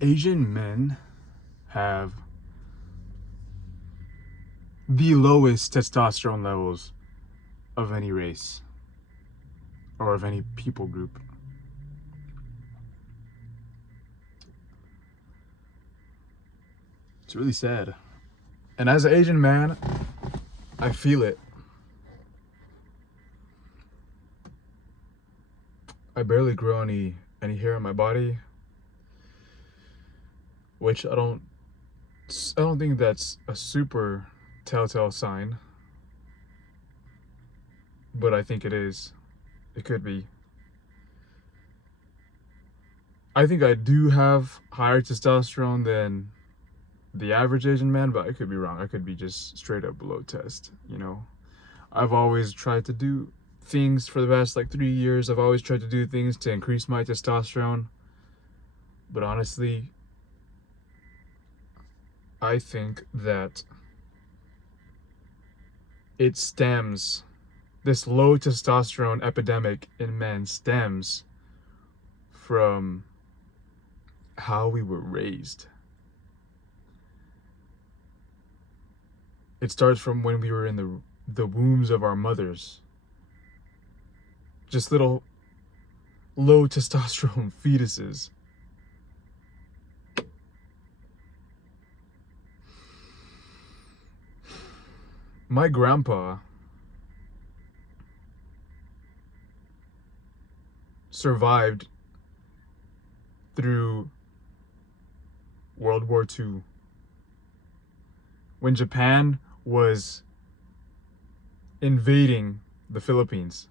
Asian men have the lowest testosterone levels of any race or of any people group. It's really sad. And as an Asian man, I feel it. I barely grow any hair on my body, which I don't think that's a super telltale sign, but I think it is. It could be. I think I do have higher testosterone than the average Asian man, but I could be wrong. I could be just straight up below test, you know. I've always tried to do things for the past like 3 years. I've always tried to do things to increase my testosterone. But honestly, I think that it stems, this low testosterone epidemic in men stems from how we were raised. It starts from when we were in the wombs of our mothers. Just little low testosterone fetuses. My grandpa survived through World War II when Japan was invading the Philippines.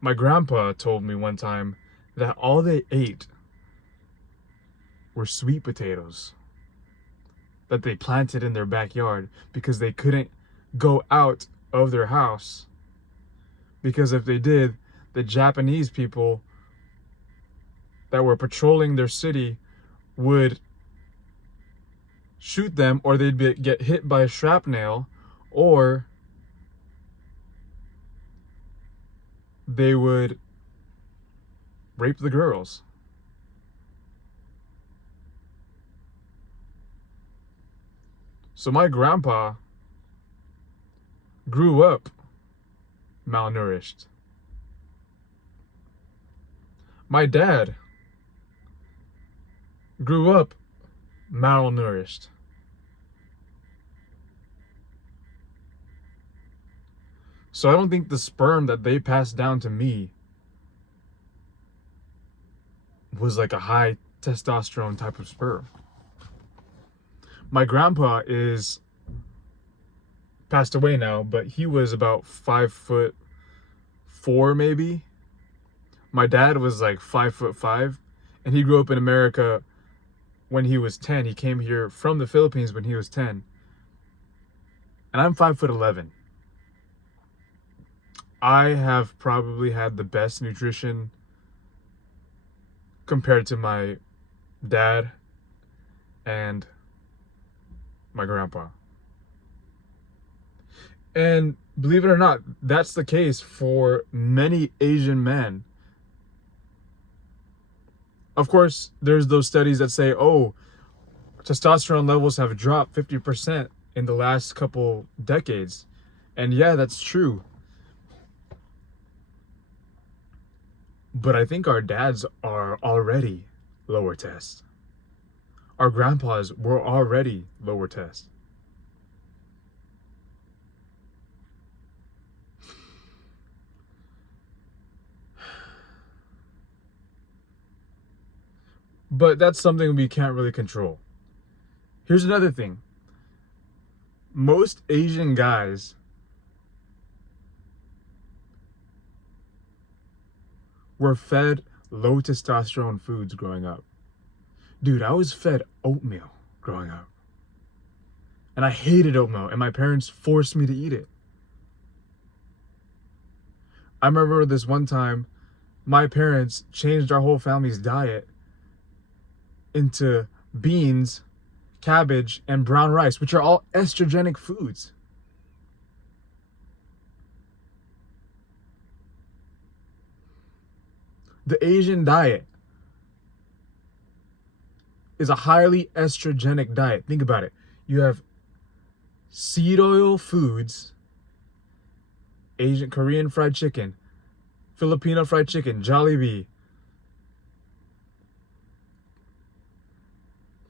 My grandpa told me one time that all they ate were sweet potatoes that they planted in their backyard because they couldn't go out of their house. Because if they did, the Japanese people that were patrolling their city would shoot them, or they'd get hit by a shrapnel, or they would rape the girls. So my grandpa grew up malnourished. My dad grew up malnourished. So I don't think the sperm that they passed down to me was like a high testosterone type of sperm. My grandpa is passed away now, but he was about 5'4" maybe. My dad was like 5'5", and he grew up in America when he was 10. He came here from the Philippines when he was 10. And I'm 5'11". I have probably had the best nutrition compared to my dad and my grandpa. And believe it or not, that's the case for many Asian men. Of course, there's those studies that say, oh, testosterone levels have dropped 50% in the last couple decades. And yeah, that's true. But I think our dads are already lower test. Our grandpas were already lower test. But that's something we can't really control. Here's another thing. Most Asian guys were fed low testosterone foods growing up. Dude, I was fed oatmeal growing up. And I hated oatmeal, and my parents forced me to eat it. I remember this one time, my parents changed our whole family's diet into beans, cabbage, and brown rice, which are all estrogenic foods. The Asian diet is a highly estrogenic diet. Think about it. You have seed oil foods, Asian Korean fried chicken, Filipino fried chicken, Jollibee,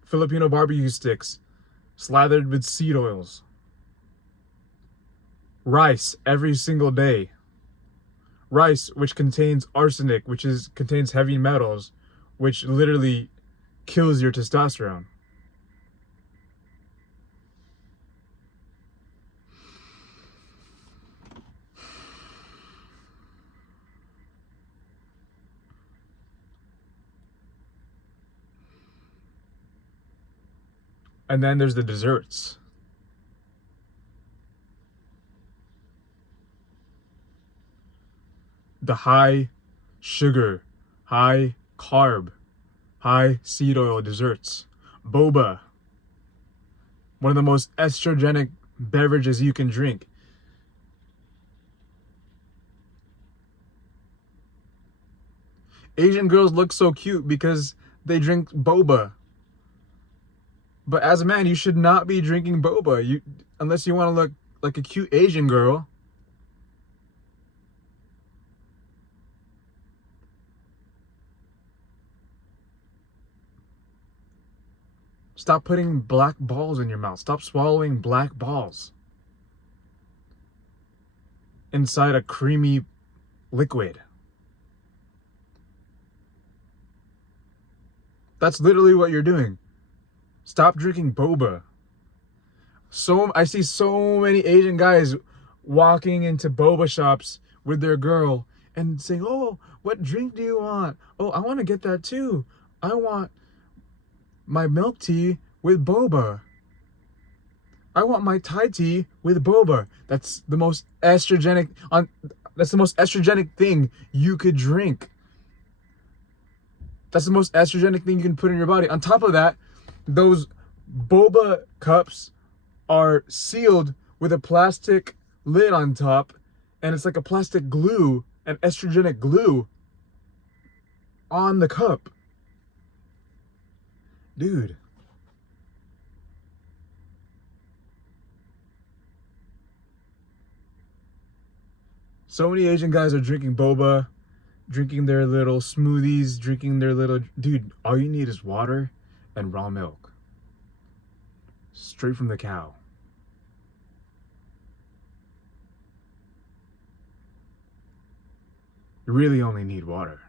Filipino barbecue sticks, slathered with seed oils, rice every single day. Rice, which contains arsenic, contains heavy metals, which literally kills your testosterone. And then there's the desserts. The high sugar, high carb, high seed oil desserts. Boba, one of the most estrogenic beverages you can drink. Asian girls look so cute because they drink boba. But as a man, you should not be drinking boba, unless you want to look like a cute Asian girl. Stop putting black balls in your mouth. Stop swallowing black balls inside a creamy liquid. That's literally what you're doing. Stop drinking boba. I see so many Asian guys walking into boba shops with their girl and saying, "Oh, what drink do you want? Oh, I want to get that too. I want my milk tea with boba. I want my Thai tea with boba." That's the most estrogenic thing you could drink. That's the most estrogenic thing you can put in your body. On top of that, those boba cups are sealed with a plastic lid on top, and it's like a plastic glue, an estrogenic glue on the cup. Dude. So many Asian guys are drinking boba, drinking their little smoothies, Dude, all you need is water and raw milk. Straight from the cow. You really only need water.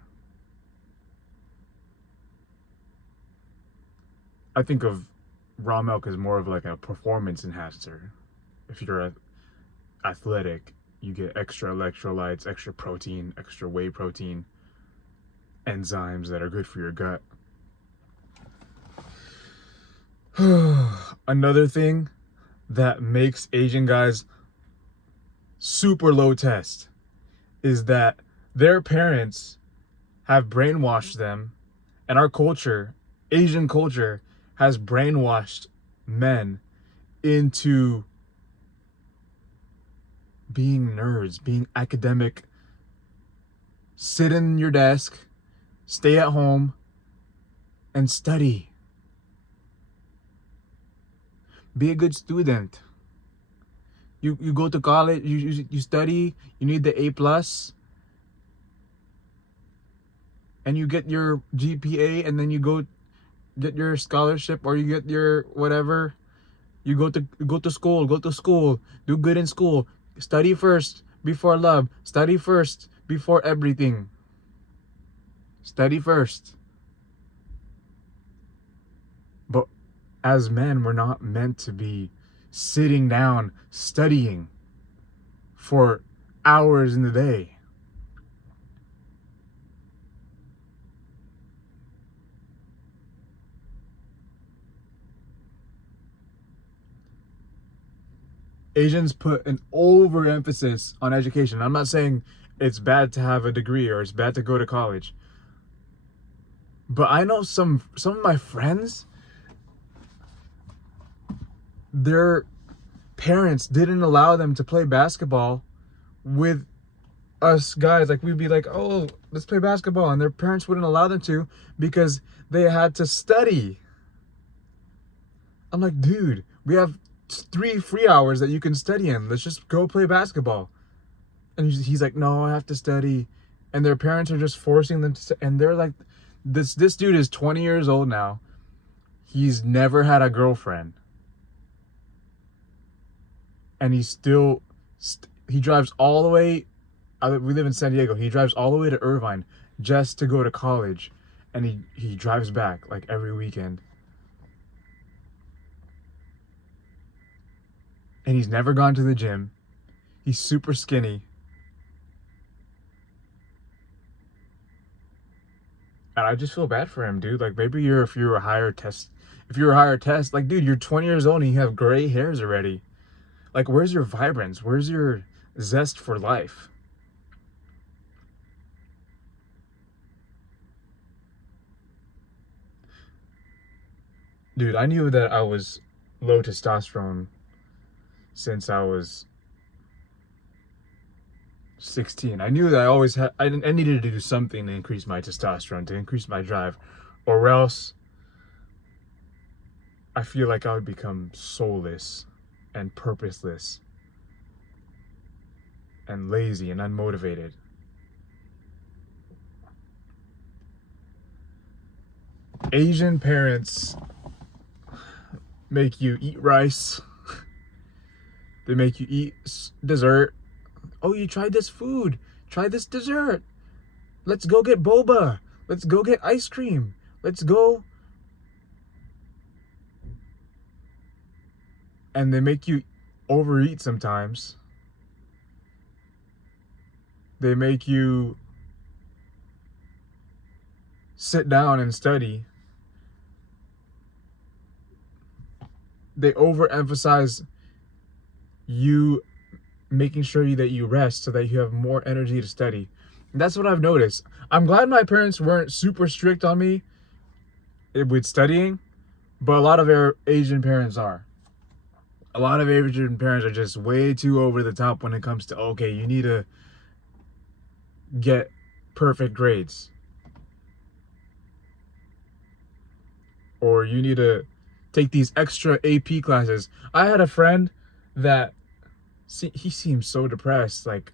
I think of raw milk as more of like a performance enhancer. If you're athletic, you get extra electrolytes, extra protein, extra whey protein, enzymes that are good for your gut. Another thing that makes Asian guys super low test is that their parents have brainwashed them, and our culture, Asian culture, has brainwashed men into being nerds, being academic, sit in your desk, stay at home, and study. Be a good student. You go to college, you study, you need the A+, and you get your GPA, and then you go get your scholarship, or you get your whatever. You go to school, do good in school. Study first before love. Study first before everything. Study first. But as men, we're not meant to be sitting down studying for hours in the day. Asians put an overemphasis on education. I'm not saying it's bad to have a degree or it's bad to go to college. But I know some of my friends, their parents didn't allow them to play basketball with us guys. Like, we'd be like, "Oh, let's play basketball," and their parents wouldn't allow them to because they had to study. I'm like, dude, we have 3 free hours that you can study in. Let's just go play basketball. And he's like, no, I have to study. And their parents are just forcing them to, and they're like, this dude is 20 years old now. He's never had a girlfriend. And he's still, he drives all the way, we live in San Diego. He drives all the way to Irvine just to go to college. And he drives back like every weekend. And he's never gone to the gym. He's super skinny. And I just feel bad for him, dude. Like, maybe if you're a higher test, like, dude, you're 20 years old and you have gray hairs already. Like, where's your vibrance? Where's your zest for life? Dude, I knew that I was low testosterone since I was 16. I knew that I always had, I needed to do something to increase my testosterone, to increase my drive, or else I feel like I would become soulless and purposeless and lazy and unmotivated. Asian parents make you eat rice. They make you eat dessert. Oh, you tried this food. Try this dessert. Let's go get boba. Let's go get ice cream. Let's go. And they make you overeat sometimes. They make you sit down and study. They overemphasize you making sure that you rest so that you have more energy to study. And that's what I've noticed. I'm glad my parents weren't super strict on me with studying, but a lot of Asian parents are. A lot of Asian parents are just way too over the top when it comes to, okay, you need to get perfect grades. Or you need to take these extra AP classes. I had a friend that, he seemed so depressed. Like,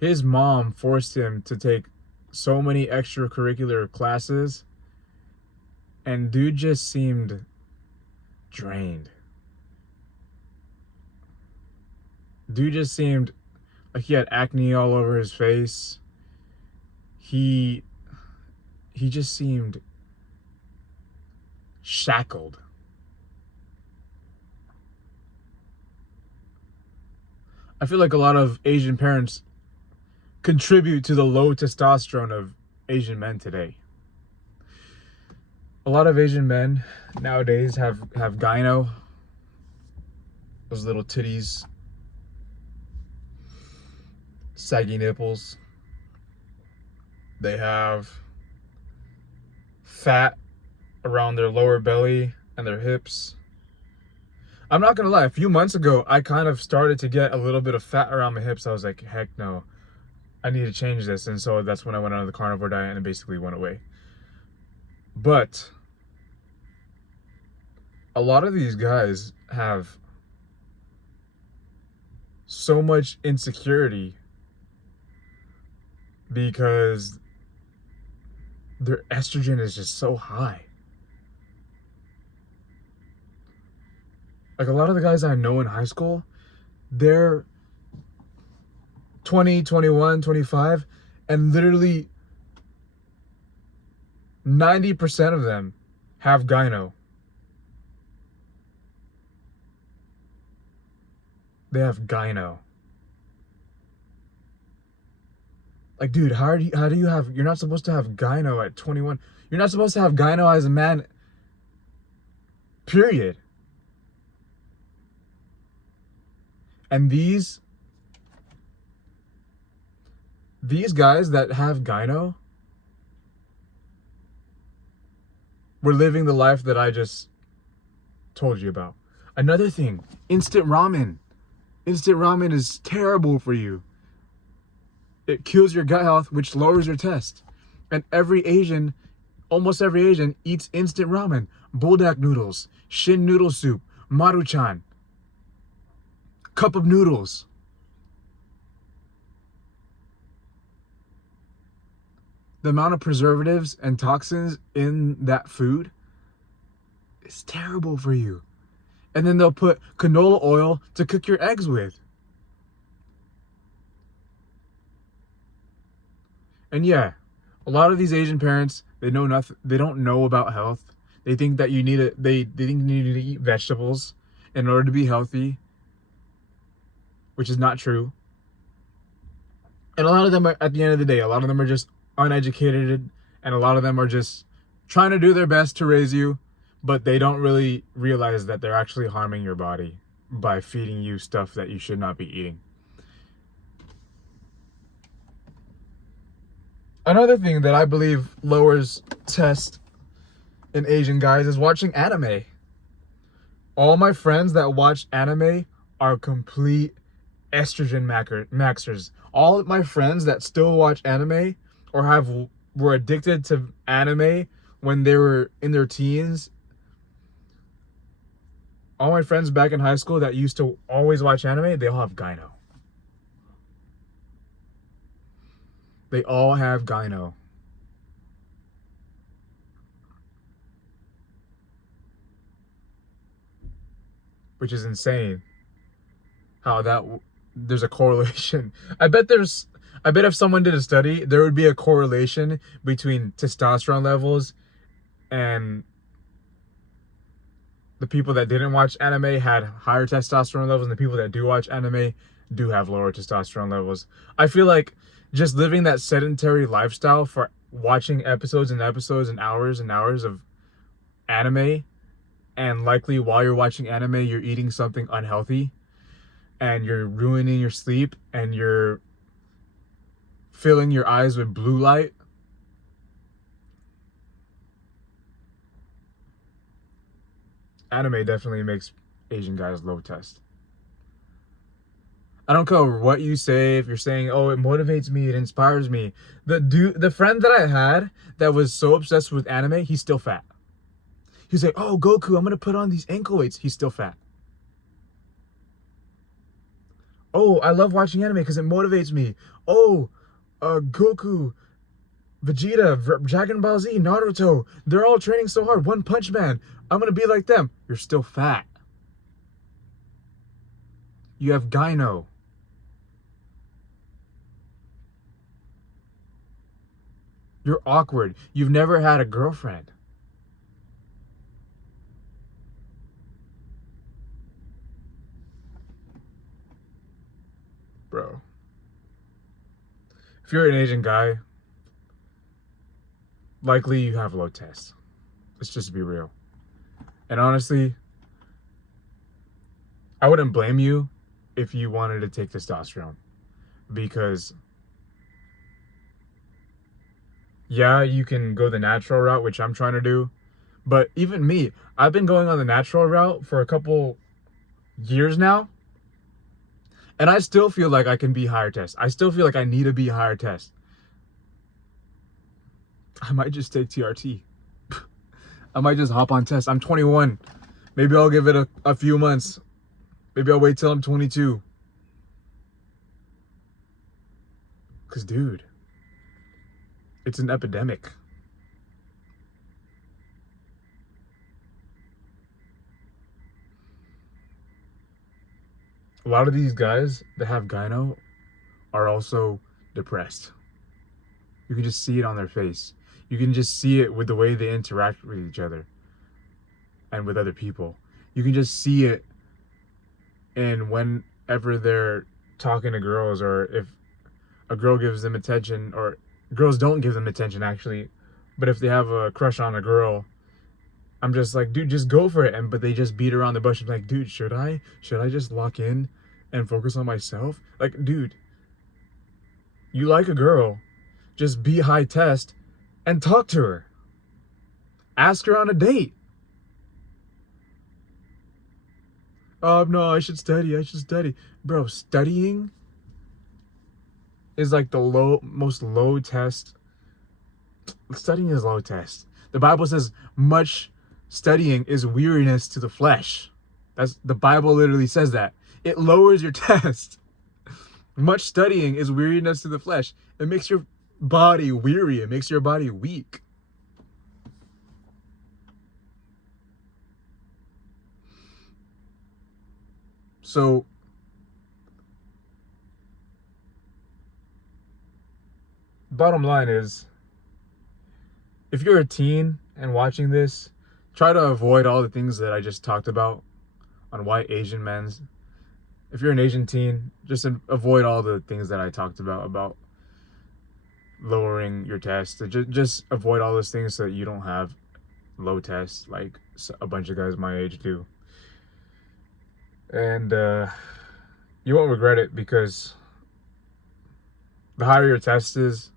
his mom forced him to take so many extracurricular classes, and dude just seemed drained. Dude just seemed like he had acne all over his face. He just seemed shackled. I feel like a lot of Asian parents contribute to the low testosterone of Asian men today. A lot of Asian men nowadays have gyno, those little titties, saggy nipples. They have fat around their lower belly and their hips. I'm not gonna lie, a few months ago, I kind of started to get a little bit of fat around my hips. I was like, heck no, I need to change this. And so that's when I went on the carnivore diet and it basically went away. But a lot of these guys have so much insecurity because their estrogen is just so high. Like, a lot of the guys I know in high school, they're 20, 21, 25, and literally 90% of them have gyno. They have gyno. Like, dude, how do you have, you're not supposed to have gyno at 21. You're not supposed to have gyno as a man, period. And these guys that have gyno were living the life that I just told you about. Another thing, instant ramen. Instant ramen is terrible for you. It kills your gut health, which lowers your test. And every Asian Almost every Asian eats instant ramen, buldak noodles, shin noodle soup, maruchan, cup of noodles. The amount of preservatives and toxins in that food is terrible for you. And then they'll put canola oil to cook your eggs with. And yeah, a lot of these Asian parents, they know nothing. They don't know about health. They think that you need it. They think you need to eat vegetables in order to be healthy, which is not true. And a lot of them are, at the end of the day, a lot of them are just uneducated, and a lot of them are just trying to do their best to raise you, but they don't really realize that they're actually harming your body by feeding you stuff that you should not be eating. Another thing that I believe lowers test in Asian guys is watching anime. All my friends that watch anime are complete estrogen maxers. All of my friends that still watch anime or were addicted to anime when they were in their teens, all my friends back in high school that used to always watch anime, they all have gyno. They all have gyno. Which is insane. How there's a correlation. I bet if someone did a study, there would be a correlation between testosterone levels and the people that didn't watch anime had higher testosterone levels, and the people that do watch anime do have lower testosterone levels. I feel like just living that sedentary lifestyle for watching episodes and episodes and hours of anime, and likely while you're watching anime, you're eating something unhealthy, and you're ruining your sleep, and you're filling your eyes with blue light. Anime definitely makes Asian guys low test. I don't care what you say. If you're saying, oh, it motivates me, it inspires me. The friend that I had that was so obsessed with anime, he's still fat. He's like, oh, Goku, I'm going to put on these ankle weights. He's still fat. Oh, I love watching anime because it motivates me. Oh, Goku, Vegeta, Dragon Ball Z, Naruto, they're all training so hard. One Punch Man, I'm going to be like them. You're still fat. You have gyno. You're awkward. You've never had a girlfriend. Bro. If you're an Asian guy, likely you have low test. Let's just be real. And honestly, I wouldn't blame you if you wanted to take testosterone. Because yeah, you can go the natural route, which I'm trying to do. But even me, I've been going on the natural route for a couple years now. And I still feel like I can be higher test. I still feel like I need to be higher test. I might just take TRT. I might just hop on test. I'm 21. Maybe I'll give it a few months. Maybe I'll wait till I'm 22. Because, dude, it's an epidemic. A lot of these guys that have gyno are also depressed. You can just see it on their face. You can just see it with the way they interact with each other and with other people. You can just see it in whenever they're talking to girls, or if a girl gives them attention, or girls don't give them attention actually, but if they have a crush on a girl, I'm just like, dude, just go for it. But they just beat around the bush. I'm like, dude, should I just lock in and focus on myself? Like, dude, you like a girl, just be high test and talk to her. Ask her on a date. No, I should study. Bro, studying is like the most low test. Studying is low test. The Bible says much studying is weariness to the flesh. That's the Bible literally says that. It lowers your test. Much studying is weariness to the flesh. It makes your body weary. It makes your body weak. So bottom line is, if you're a teen and watching this, try to avoid all the things that I just talked about on why Asian men's. If you're an Asian teen, just avoid all the things that I talked about lowering your test. Just avoid all those things so that you don't have low tests like a bunch of guys my age do. And you won't regret it, because the higher your test is,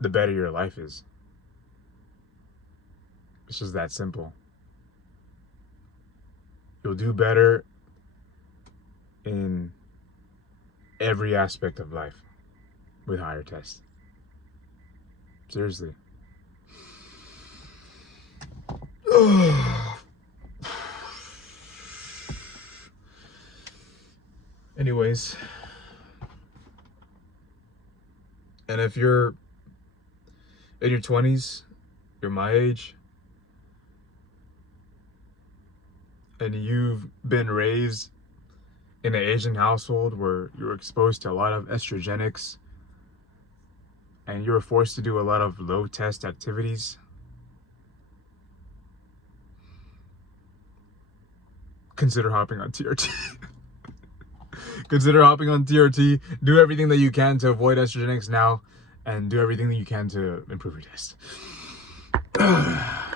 the better your life is. It's just that simple. You'll do better in every aspect of life with higher tests. Seriously. Anyways, and if you're in your 20s, you're my age, and you've been raised in an Asian household where you're exposed to a lot of estrogenics and you were forced to do a lot of low test activities, consider hopping on TRT. Consider hopping on TRT. Do everything that you can to avoid estrogenics now, and do everything that you can to improve your test.